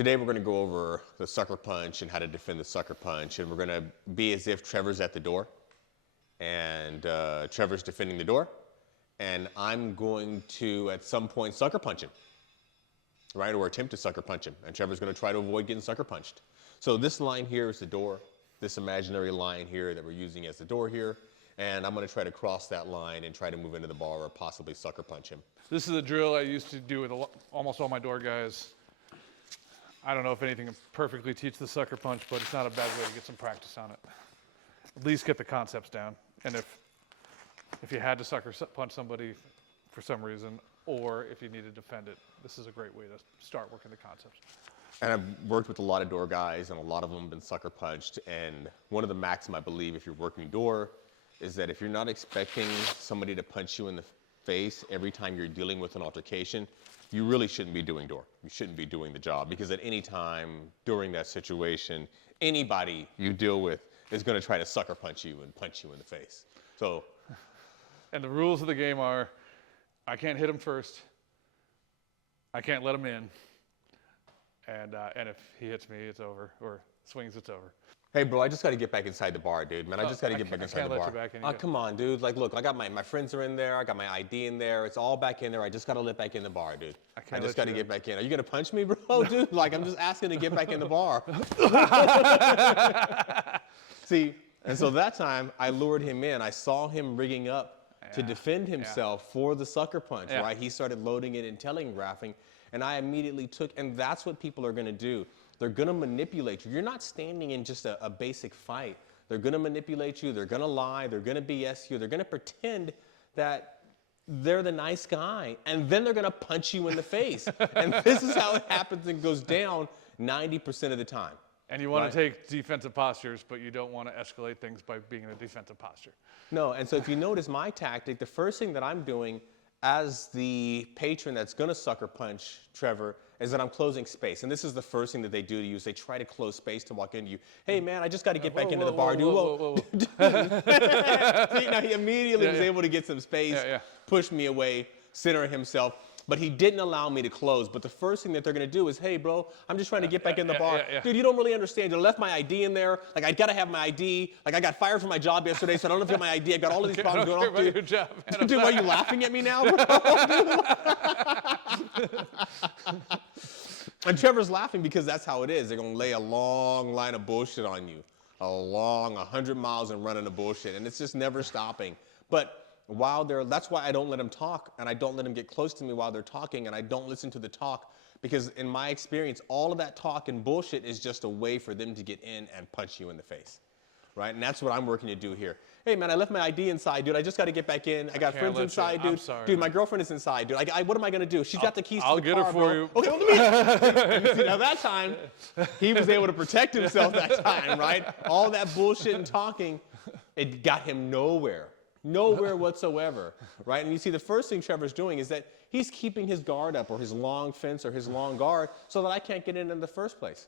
Today we're going to go over the sucker punch and how to defend the sucker punch, and we're going to be as if Trevor's at the door, and Trevor's defending the door, and I'm going to, at some point, sucker punch him, right, or attempt to sucker punch him, and Trevor's going to try to avoid getting sucker punched. So this line here is the door, this imaginary line here that we're using as the door here, and I'm going to try to cross that line and try to move into the bar or possibly sucker punch him. This is a drill I used to do with almost all my door guys. I don't know if anything can perfectly teach the sucker punch, but it's not a bad way to get some practice on it. At least get the concepts down. And if you had to sucker punch somebody for some reason, or if you need to defend it, this is a great way to start working the concepts. And I've worked with a lot of door guys, and a lot of them have been sucker punched. And one of the maxims, I believe, if you're working door, is that if you're not expecting somebody to punch you in the face every time you're dealing with an altercation, you really shouldn't be doing door. You shouldn't be doing the job, because at any time during that situation, anybody you deal with is going to try to sucker punch you and punch you in the face. So, and the rules of the game are, I can't hit him first, I can't let him in, and if he hits me, it's over, or swings, it's over. Hey, bro, I just got to get back inside the bar, dude. Man, I just got to get back inside the bar. I can't let you back in Oh, come on, dude. Like, look, I got my friends are in there. I got my ID in there. It's all back in there. I just got to let back in the bar, dude. I just got to get back in. Are you going to punch me, bro, dude? Like, I'm just asking to get back in the bar. See, and so that time, I lured him in. I saw him rigging up to defend himself for the sucker punch, right? He started loading it and telegraphing, and I immediately took, and that's what people are going to do. They're going to manipulate you. You're not standing in just a basic fight. They're going to manipulate you. They're going to lie. They're going to BS you. They're going to pretend that they're the nice guy. And then they're going to punch you in the face. And this is how it happens and goes down 90% of the time. And you want to take defensive postures, but you don't want to escalate things by being in a defensive posture. No, and so if you notice my tactic, the first thing that I'm doing as the patron that's going to sucker punch Trevor is that I'm closing space. And this is the first thing that they do to you, is they try to close space to walk into you. Hey, man, I just got to get back into the bar. Whoa. See, now he immediately was able to get some space, push me away, center himself. But he didn't allow me to close. But the first thing that they're going to do is, hey, bro, I'm just trying to get back in the bar. Dude, you don't really understand. You left my ID in there. Like, I got to have my ID. Like, I got fired from my job yesterday, so I don't know if you have my ID. I got all of these problems going on. Your job, man. Dude, are you laughing at me now, bro? And Trevor's laughing because that's how it is. They're going to lay a long line of bullshit on you. A long 100 miles and running of bullshit. And it's just never stopping. But while that's why I don't let them talk, and I don't let them get close to me while they're talking, and I don't listen to the talk, because in my experience, all of that talk and bullshit is just a way for them to get in and punch you in the face, right? And that's what I'm working to do here. Hey, man, I left my ID inside, dude. I just got to get back in. I got friends inside, dude. I'm sorry, dude, my girlfriend is inside, dude. What am I going to do? She's got the keys to the car, I'll get her for you. Okay, well, let me see, now that time, he was able to protect himself that time, right? All that bullshit and talking, it got him nowhere. Nowhere whatsoever, right? And you see, the first thing Trevor's doing is that he's keeping his guard up, or his long fence, or his long guard, so that I can't get in the first place.